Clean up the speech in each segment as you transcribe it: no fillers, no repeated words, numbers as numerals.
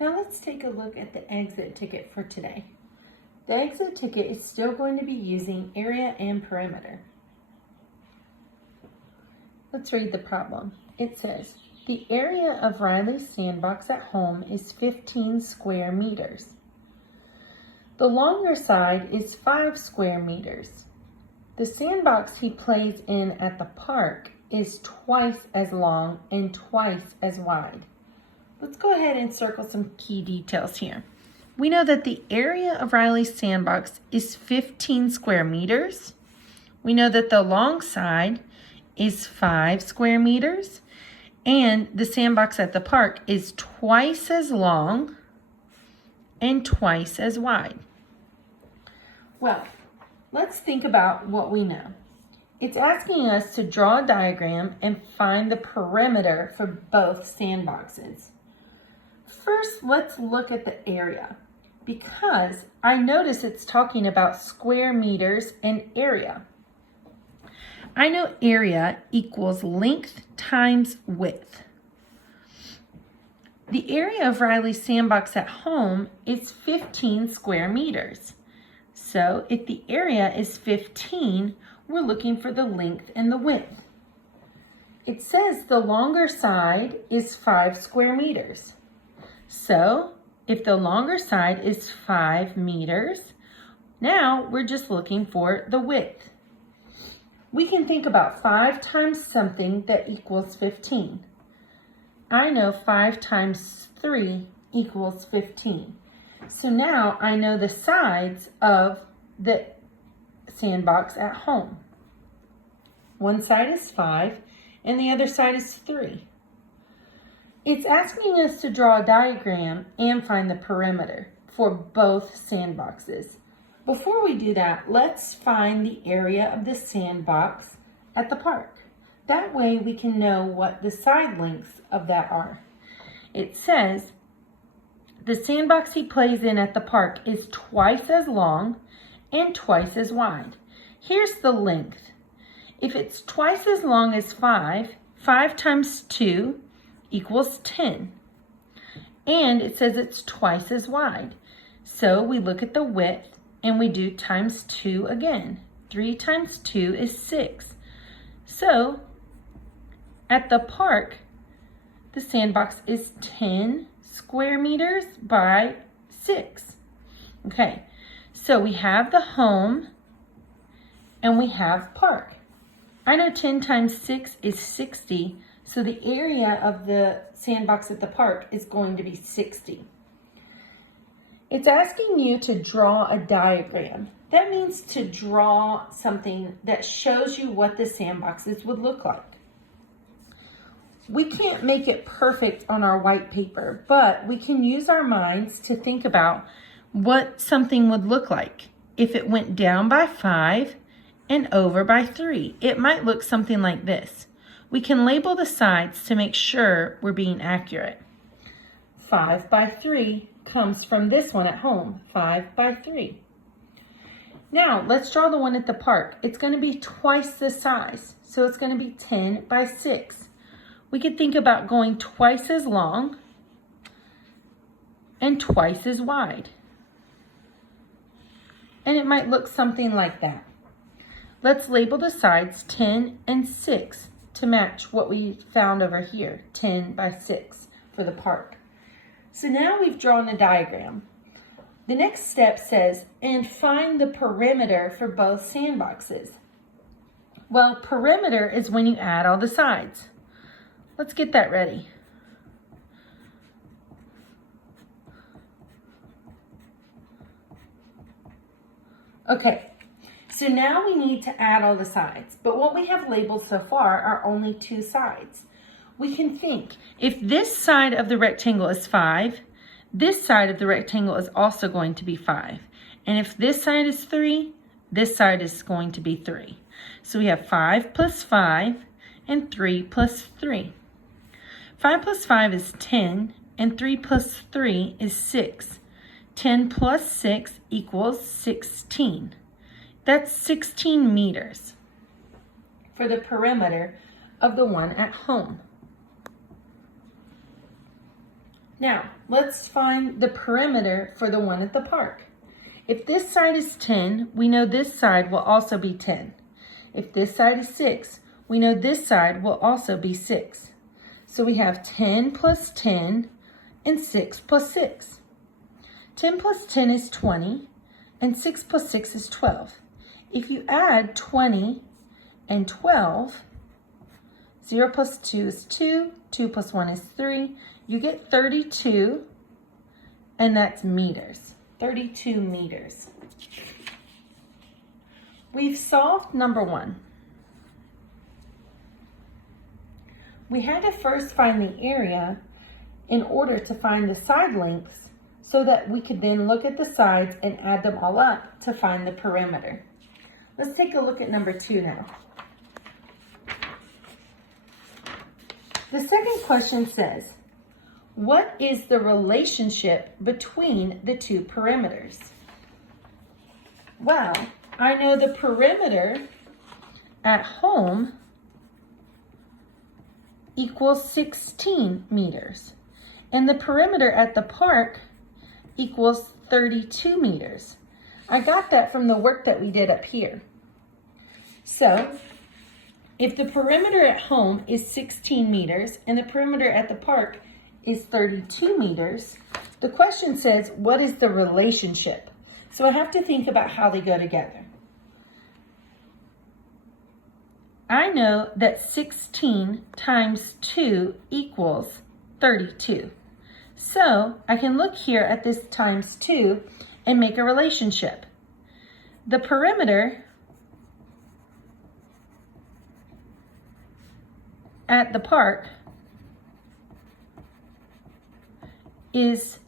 Now let's take a look at the exit ticket for today. The exit ticket is still going to be using area and perimeter. Let's read the problem. It says, the area of Riley's sandbox at home is 15 square meters. The longer side is 5 square meters. The sandbox he plays in at the park is twice as long and twice as wide. Let's go ahead and circle some key details here. We know that the area of Riley's sandbox is 15 square meters. We know that the long side is 5 square meters, and the sandbox at the park is twice as long and twice as wide. Well, let's think about what we know. It's asking us to draw a diagram and find the perimeter for both sandboxes. First, let's look at the area, because I notice it's talking about square meters and area. I know area equals length times width. The area of Riley's sandbox at home is 15 square meters. So if the area is 15, we're looking for the length and the width. It says the longer side is 5 square meters. So if the longer side is 5 meters, now we're just looking for the width. We can think about 5 times something that equals 15. I know 5 times 3 equals 15. So now I know the sides of the sandbox at home. One side is 5 and the other side is 3. It's asking us to draw a diagram and find the perimeter for both sandboxes. Before we do that, let's find the area of the sandbox at the park. That way we can know what the side lengths of that are. It says the sandbox he plays in at the park is twice as long and twice as wide. Here's the length. If it's twice as long as 5, 5 times 2 equals 10. And it says it's twice as wide. So we look at the width and we do times 2 again. 3 times 2 is 6. So at the park, the sandbox is 10 square meters by 6. Okay, so we have the home and we have park. I know 10 times 6 is 60, so the area of the sandbox at the park is going to be 60. It's asking you to draw a diagram. That means to draw something that shows you what the sandboxes would look like. We can't make it perfect on our white paper, but we can use our minds to think about what something would look like. If it went down by 5 and over by 3, it might look something like this. We can label the sides to make sure we're being accurate. 5 by 3 comes from this one at home, 5 by 3. Now, let's draw the one at the park. It's going to be twice the size, so it's going to be 10 by 6. We could think about going twice as long and twice as wide. And it might look something like that. Let's label the sides 10 and 6 to match what we found over here, 10 by 6 for the park. So now we've drawn a diagram. The next step says, and find the perimeter for both sandboxes. Well, perimeter is when you add all the sides. Let's get that ready. Okay, so now we need to add all the sides, but what we have labeled so far are only 2 sides. We can think, if this side of the rectangle is 5, this side of the rectangle is also going to be 5. And if this side is 3, this side is going to be 3. So we have 5 plus 5 and 3 plus 3. 5 plus 5 is 10, and 3 plus 3 is 6. 10 plus 6 equals 16. That's 16 meters for the perimeter of the one at home. Now, let's find the perimeter for the one at the park. If this side is 10, we know this side will also be 10. If this side is 6, we know this side will also be 6. So we have 10 plus 10 and 6 plus 6. 10 plus 10 is 20, and 6 plus 6 is 12. If you add 20 and 12, 0 plus 2 is 2, 2 plus 1 is 3, you get 32, and that's meters. 32 meters. We've solved number 1. We had to first find the area in order to find the side lengths so that we could then look at the sides and add them all up to find the perimeter. Let's take a look at number 2 now. The second question says, what is the relationship between the two perimeters? Well, I know the perimeter at home equals 16 meters, and the perimeter at the park equals 32 meters. I got that from the work that we did up here. So, if the perimeter at home is 16 meters and the perimeter at the park is 32 meters, the question says, what is the relationship? So I have to think about how they go together. I know that 16 times 2 equals 32. So I can look here at this times 2 and make a relationship. The perimeter at the park is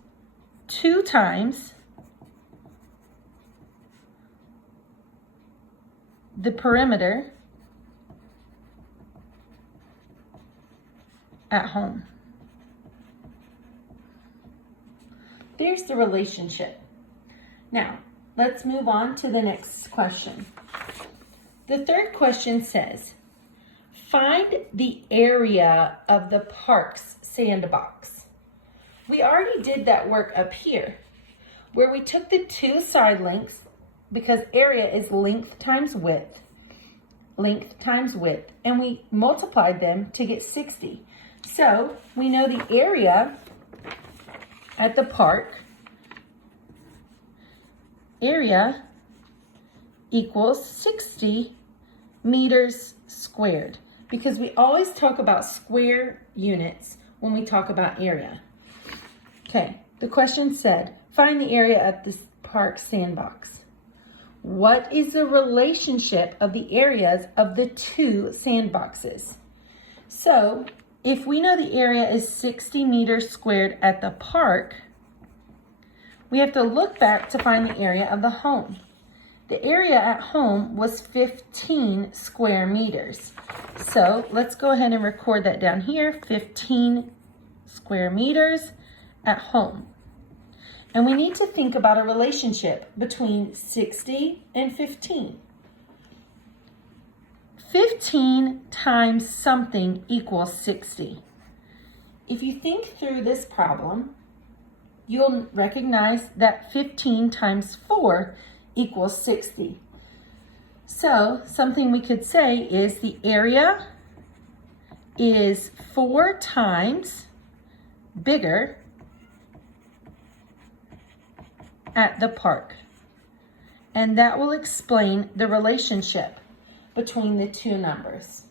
2 times the perimeter at home. There's the relationship. Now, let's move on to the next question. The third question says, find the area of the park's sandbox. We already did that work up here, where we took the two side lengths, because area is length times width, and we multiplied them to get 60. So we know the area at the park, area equals 60 meters squared, because we always talk about square units when we talk about area. Okay, the question said, find the area of this park sandbox. What is the relationship of the areas of the two sandboxes? So, if we know the area is 60 meters squared at the park, we have to look back to find the area of the home. The area at home was 15 square meters. So let's go ahead and record that down here, 15 square meters at home. And we need to think about a relationship between 60 and 15. 15 times something equals 60. If you think through this problem, you'll recognize that 15 times 4 equals 60. So something we could say is the area is 4 times bigger at the park. And that will explain the relationship between the two numbers.